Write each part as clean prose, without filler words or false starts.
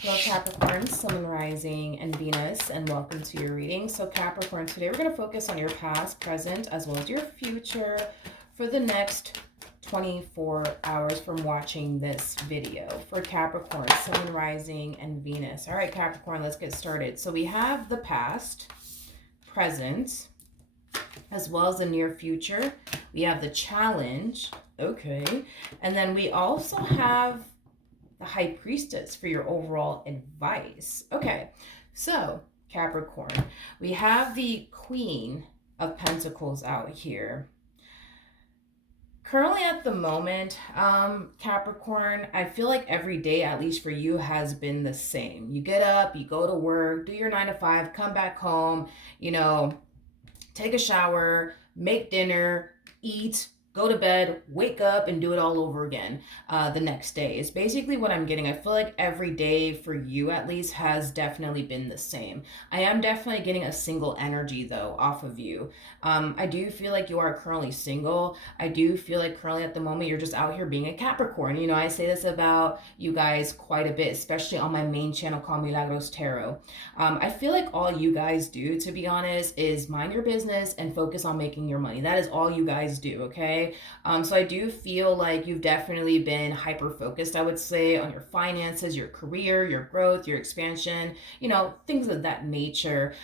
Hello Capricorn, Sun, Rising, and Venus, and welcome to your reading. So Capricorn, today we're going to focus on your past, present, as well as your future for the next 24 hours from watching this video. For Capricorn, Sun, Rising, and Venus. All right, Capricorn, let's get started. So we have the past, present, as well as the near future. We have the challenge, okay, and then we also have the High Priestess for your overall advice. Okay, so Capricorn, we have the Queen of Pentacles out here. Currently at the moment, Capricorn, I feel like every day, at least for you, has been the same. You get up, you go to work, do your 9 to 5, come back home, take a shower, make dinner, eat, go to bed, wake up, and do it all over again the next day. It's basically what I'm getting. I feel like every day for you at least has definitely been the same. I am definitely getting a single energy though off of you. I do feel like you are currently single. I do feel like currently at the moment you're just out here being a Capricorn. I say this about you guys quite a bit, especially on my main channel called Milagros Tarot. I feel like all you guys do, to be honest, is mind your business and focus on making your money. That is all you guys do, okay? So I do feel like you've definitely been hyper focused, I would say, on your finances, your career, your growth, your expansion, things of that nature.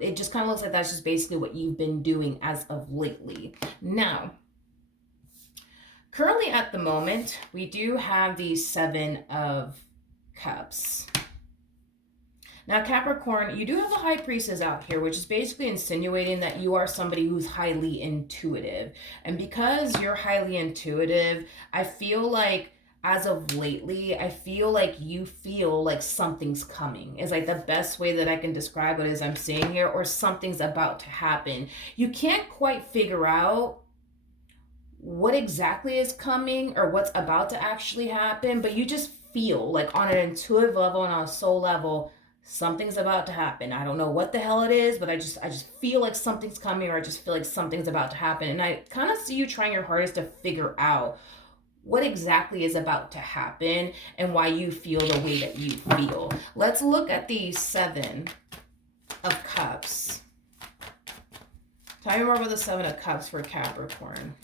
It just kind of looks like that's just basically what you've been doing as of lately. Now, currently at the moment, we do have the Seven of Cups. Now, Capricorn, you do have the High Priestess out here, which is basically insinuating that you are somebody who's highly intuitive. And because you're highly intuitive, I feel like as of lately, I feel like you feel like something's coming. Is like the best way that I can describe it as I'm seeing here, or something's about to happen. You can't quite figure out what exactly is coming or what's about to actually happen, but you just feel like on an intuitive level and on a soul level, something's about to happen. I don't know what the hell it is, but I just feel like something's coming, or I just feel like something's about to happen. And I kind of see you trying your hardest to figure out what exactly is about to happen and why you feel the way that you feel. Let's look at the Seven of Cups. Tell me more about the Seven of Cups for Capricorn.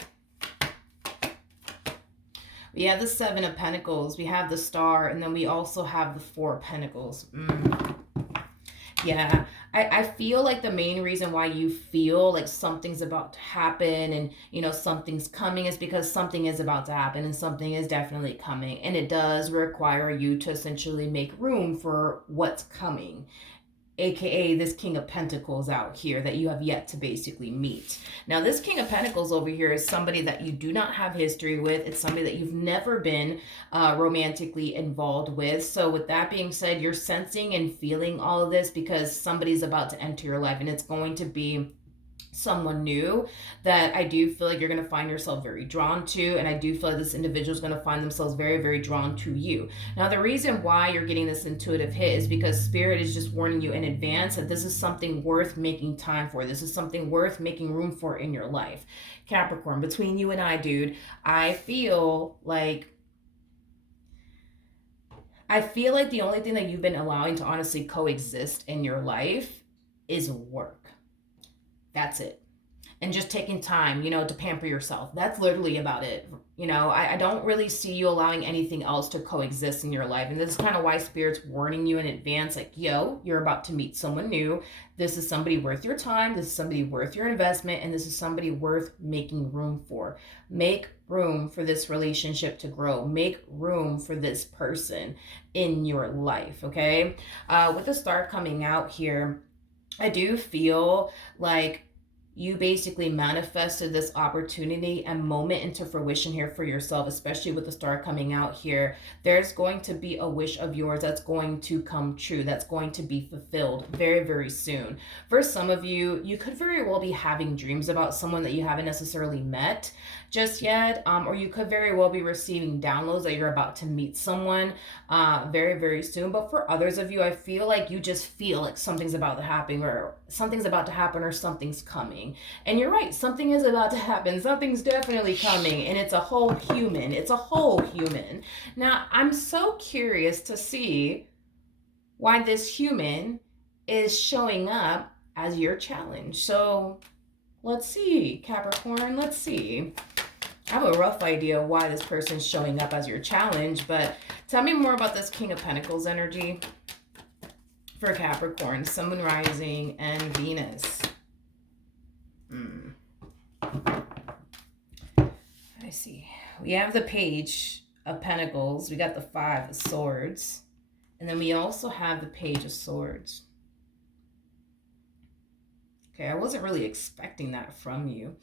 We have the Seven of Pentacles, we have the Star, and then we also have the Four of Pentacles. Yeah, I feel like the main reason why you feel like something's about to happen and, something's coming is because something is about to happen and something is definitely coming. And it does require you to essentially make room for what's coming. AKA this King of Pentacles out here that you have yet to basically meet. Now, this King of Pentacles over here is somebody that you do not have history with. It's somebody that you've never been romantically involved with. So with that being said, you're sensing and feeling all of this because somebody's about to enter your life, and it's going to be someone new that I do feel like you're going to find yourself very drawn to, and I do feel like this individual is going to find themselves very, very drawn to you. Now, the reason why you're getting this intuitive hit is because Spirit is just warning you in advance that this is something worth making time for. This is something worth making room for in your life. Capricorn, between you and I, dude, I feel like the only thing that you've been allowing to honestly coexist in your life is work. That's it. And just taking time, to pamper yourself. That's literally about it. I don't really see you allowing anything else to coexist in your life. And this is kind of why Spirit's warning you in advance, like, yo, you're about to meet someone new. This is somebody worth your time. This is somebody worth your investment. And this is somebody worth making room for. Make room for this relationship to grow. Make room for this person in your life, okay? With the Star coming out here, I do feel like you basically manifested this opportunity and moment into fruition here for yourself, especially with the Star coming out here. There's going to be a wish of yours that's going to come true, that's going to be fulfilled very, very soon. For some of you, you could very well be having dreams about someone that you haven't necessarily met just yet, or you could very well be receiving downloads that you're about to meet someone very, very soon. But for others of you, I feel like you just feel like something's about to happen, or something's coming. And you're right, something is about to happen. Something's definitely coming, and it's a whole human. Now, I'm so curious to see why this human is showing up as your challenge. So let's see, Capricorn, let's see. I have a rough idea why this person's showing up as your challenge, but tell me more about this King of Pentacles energy for Capricorn, Sun, Moon, Rising, and Venus. I see. We have the Page of Pentacles. We got the Five of Swords. And then we also have the Page of Swords. Okay, I wasn't really expecting that from you.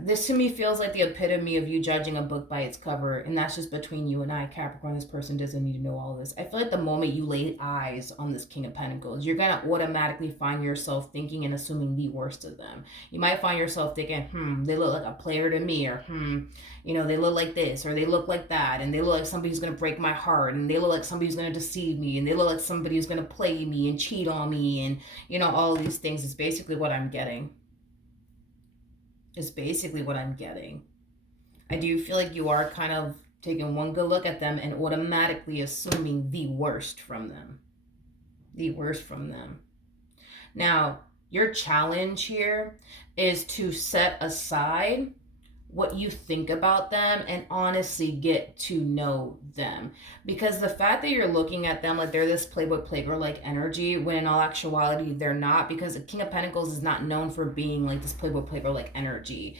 This to me feels like the epitome of you judging a book by its cover, and that's just between you and I, Capricorn. This person doesn't need to know all of this. I feel like the moment you lay eyes on this King of Pentacles, you're gonna automatically find yourself thinking and assuming the worst of them. You might find yourself thinking, they look like a player to me, or they look like this, or they look like that, and they look like somebody who's gonna break my heart, and they look like somebody who's gonna deceive me, and they look like somebody who's gonna play me and cheat on me, and all of these things is basically what I'm getting. Is basically what I'm getting. I do feel like you are kind of taking one good look at them and automatically assuming the worst from them. The worst from them. Now, your challenge here is to set aside what you think about them and honestly get to know them. Because the fact that you're looking at them like they're this playboy playgirl like energy, when in all actuality they're not, because a King of Pentacles is not known for being like this playboy playgirl like energy.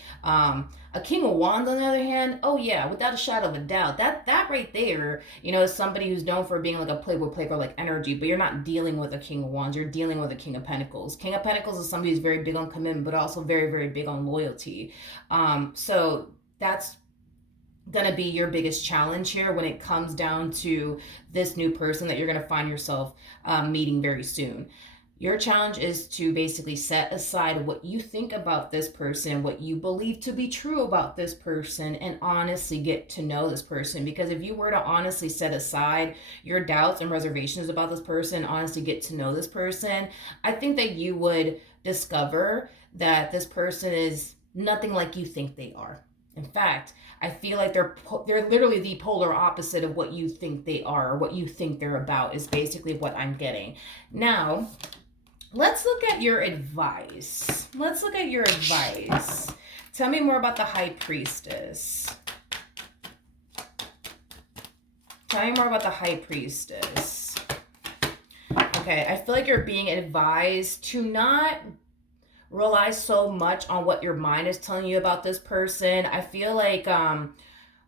A King of Wands, on the other hand, oh yeah, without a shadow of a doubt, that right there, is somebody who's known for being like a playboy playgirl like energy. But you're not dealing with a King of Wands, you're dealing with a King of Pentacles. King of Pentacles is somebody who's very big on commitment, but also very, very big on loyalty. So that's gonna be your biggest challenge here when it comes down to this new person that you're gonna find yourself meeting very soon. Your challenge is to basically set aside what you think about this person, what you believe to be true about this person, and honestly get to know this person. Because if you were to honestly set aside your doubts and reservations about this person, honestly get to know this person, I think that you would discover that this person is nothing like you think they are. In fact, I feel like they're literally the polar opposite of what you think they are, or what you think they're about, is basically what I'm getting. Now, let's look at your advice. Tell me more about the High Priestess. Okay, I feel like you're being advised to not rely so much on what your mind is telling you about this person. I feel like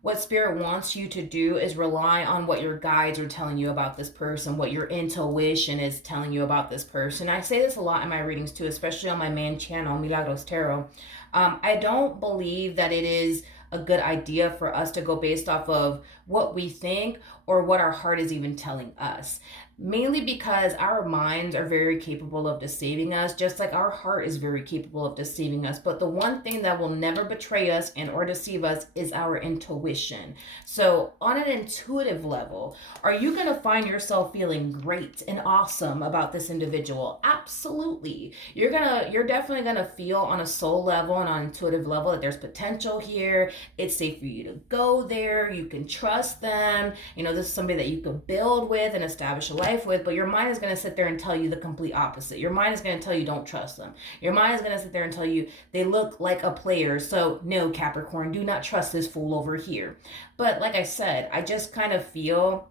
what Spirit wants you to do is rely on what your guides are telling you about this person, what your intuition is telling you about this person. I say this a lot in my readings too, especially on my main channel, Milagros Tarot. I don't believe that it is a good idea for us to go based off of what we think or what our heart is even telling us. Mainly because our minds are very capable of deceiving us, just like our heart is very capable of deceiving us. But the one thing that will never betray us and or deceive us is our intuition. So on an intuitive level, are you going to find yourself feeling great and awesome about this individual? Absolutely. You're definitely going to feel on a soul level and on an intuitive level that there's potential here. It's safe for you to go there. You can trust them. This is somebody that you can build with and establish a life with, but your mind is going to sit there and tell you the complete opposite. Your mind is going to tell you don't trust them. Your mind is going to sit there and tell you they look like a player, so no, Capricorn, do not trust this fool over here. But like I said, I just kind of feel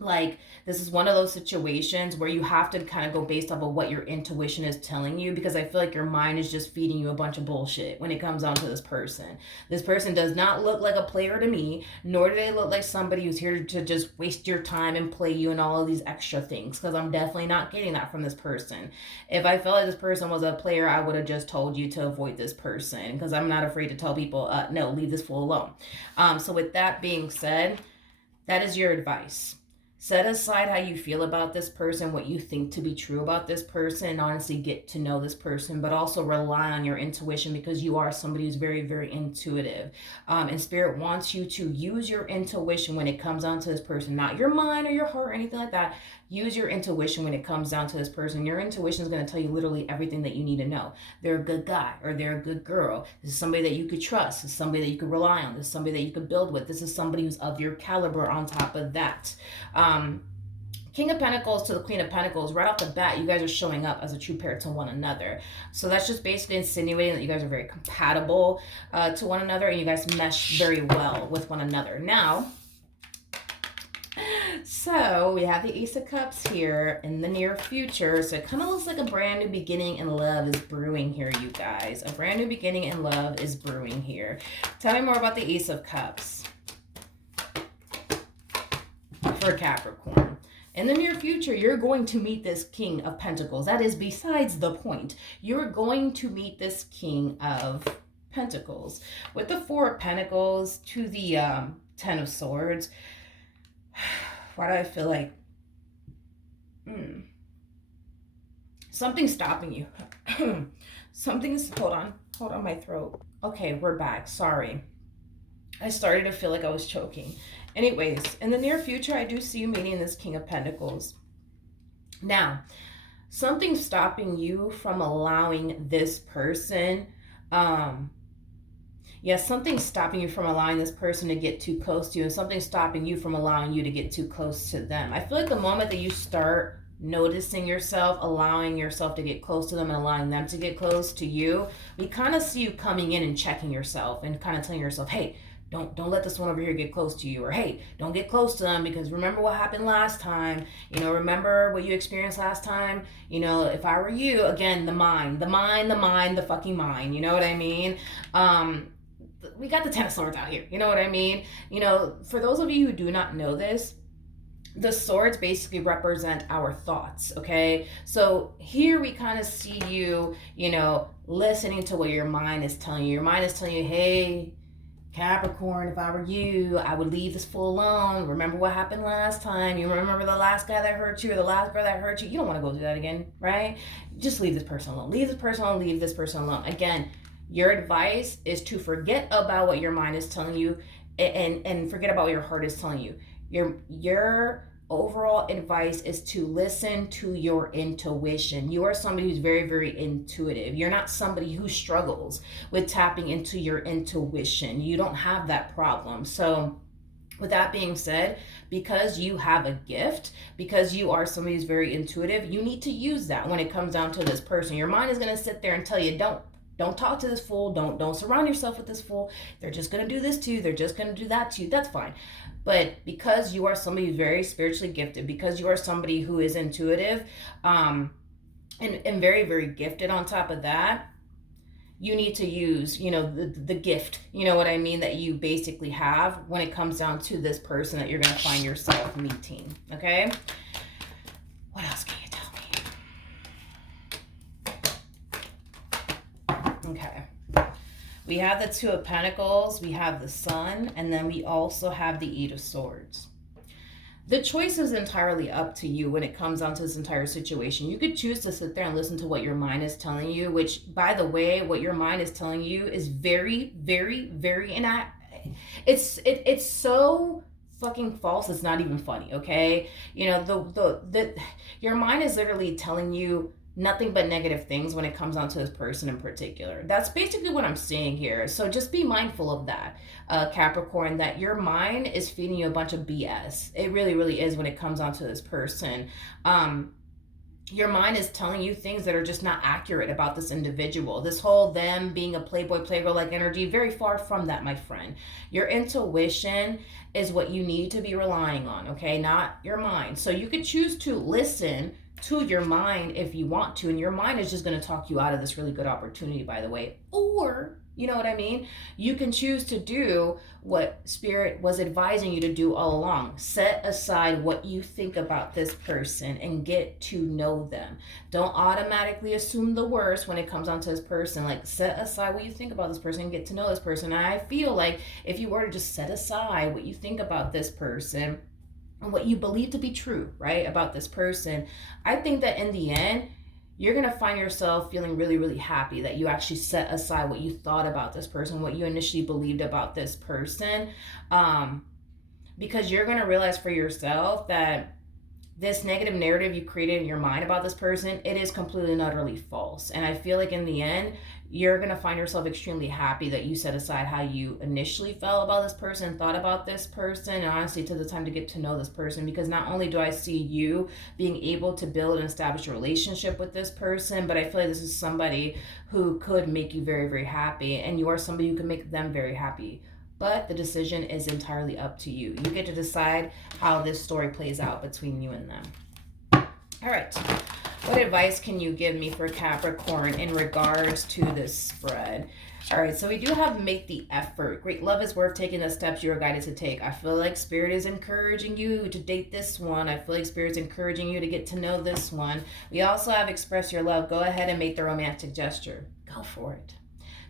like this is one of those situations where you have to kind of go based off of what your intuition is telling you, because I feel like your mind is just feeding you a bunch of bullshit when it comes down to this person. This person does not look like a player to me, nor do they look like somebody who's here to just waste your time and play you and all of these extra things, because I'm definitely not getting that from this person. If I felt like this person was a player, I would have just told you to avoid this person, because I'm not afraid to tell people, no, leave this fool alone. So with that being said, that is your advice. Set aside how you feel about this person, what you think to be true about this person, and honestly get to know this person, but also rely on your intuition, because you are somebody who's very, very intuitive. And Spirit wants you to use your intuition when it comes down to this person, not your mind or your heart or anything like that. Use your intuition when it comes down to this person. Your intuition is going to tell you literally everything that you need to know. They're a good guy or they're a good girl. This is somebody that you could trust. This is somebody that you could rely on. This is somebody that you could build with. This is somebody who's of your caliber on top of that. King of Pentacles to the Queen of Pentacles, right off the bat, you guys are showing up as a true pair to one another. So that's just basically insinuating that you guys are very compatible to one another, and you guys mesh very well with one another. Now, so we have the Ace of Cups here in the near future. So it kind of looks like a brand new beginning in love is brewing here, you guys. A brand new beginning in love is brewing here. Tell me more about the Ace of Cups for Capricorn. In the near future, you're going to meet this King of Pentacles. That is besides the point. You're going to meet this King of Pentacles. With the Four of Pentacles to the Ten of Swords, why do I feel like something's stopping you? Something's, hold on my throat. Okay, we're back. Sorry. I started to feel like I was choking. Anyways, in the near future, I do see you meeting this King of Pentacles. Now, something's stopping you from allowing this person, something's stopping you from allowing this person to get too close to you, and something's stopping you from allowing you to get too close to them. I feel like the moment that you start noticing yourself, allowing yourself to get close to them and allowing them to get close to you, we kind of see you coming in and checking yourself and kind of telling yourself, hey, don't let this one over here get close to you, or hey, don't get close to them because remember what happened last time, remember what you experienced last time, if I were you, again, the fucking mind, you know what I mean? We got the Ten of Swords out here, you know what I mean? For those of you who do not know this, the swords basically represent our thoughts, okay? So here we kind of see you, listening to what your mind is telling you. Your mind is telling you, hey, Capricorn, if I were you, I would leave this fool alone. Remember what happened last time. You remember the last guy that hurt you or the last girl that hurt you. You don't want to go do that again, right? Just leave this person alone. Leave this person alone. Leave this person alone. Again, your advice is to forget about what your mind is telling you and forget about what your heart is telling you. Your overall advice is to listen to your intuition. You are somebody who's very, very intuitive. You're not somebody who struggles with tapping into your intuition. You don't have that problem. So with that being said, because you have a gift, because you are somebody who's very intuitive, you need to use that when it comes down to this person. Your mind is going to sit there and tell you, don't talk to this fool. Don't surround yourself with this fool. They're just going to do this to you. They're just going to do that to you. That's fine. But because you are somebody who's very spiritually gifted, because you are somebody who is intuitive, and very, very gifted on top of that, you need to use, the gift, you know what I mean, that you basically have when it comes down to this person that you're going to find yourself meeting, okay? What else can you tell me? Okay. We have the Two of Pentacles, we have the Sun, and then we also have the Eight of Swords. The choice is entirely up to you when it comes down to this entire situation. You could choose to sit there and listen to what your mind is telling you, which, by the way, what your mind is telling you is very, very, very it's so fucking false. It's not even funny, okay? Your mind is literally telling you nothing but negative things when it comes down to this person in particular. That's basically what I'm seeing here. So just be mindful of that, Capricorn, that your mind is feeding you a bunch of BS. It really, really is when it comes down to this person. Your mind is telling you things that are just not accurate about this individual. This whole them being a playboy, playgirl-like energy, very far from that, my friend. Your intuition is what you need to be relying on, okay? Not your mind. So you could choose to listen to your mind if you want to, and your mind is just going to talk you out of this really good opportunity, by the way. Or, you know what I mean? You can choose to do what Spirit was advising you to do all along. Set aside what you think about this person and get to know them. Don't automatically assume the worst when it comes down to this person. Like, set aside what you think about this person and get to know this person. And I feel like if you were to just set aside what you think about this person and what you believe to be true, right, about this person, I think that in the end, you're going to find yourself feeling really, really happy that you actually set aside what you thought about this person, what you initially believed about this person. Um, because you're going to realize for yourself that this negative narrative you created in your mind about this person, it is completely and utterly false. And I feel like in the end, you're going to find yourself extremely happy that you set aside how you initially felt about this person, thought about this person, and honestly took the time to get to know this person. Because not only do I see you being able to build and establish a relationship with this person, but I feel like this is somebody who could make you very, very happy, and you are somebody who can make them very happy. But the decision is entirely up to you. You get to decide how this story plays out between you and them. All right. What advice can you give me for Capricorn in regards to this spread? All right, so we do have make the effort. Great love is worth taking the steps you are guided to take. I feel like Spirit is encouraging you to date this one. I feel like Spirit's encouraging you to get to know this one. We also have express your love. Go ahead and make the romantic gesture. Go for it.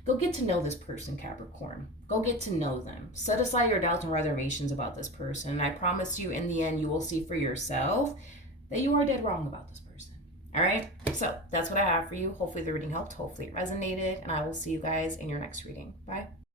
Go get to know this person, Capricorn. Go get to know them. Set aside your doubts and reservations about this person. And I promise you, in the end, you will see for yourself that you are dead wrong about this person. All right? So that's what I have for you. Hopefully the reading helped. Hopefully it resonated. And I will see you guys in your next reading. Bye.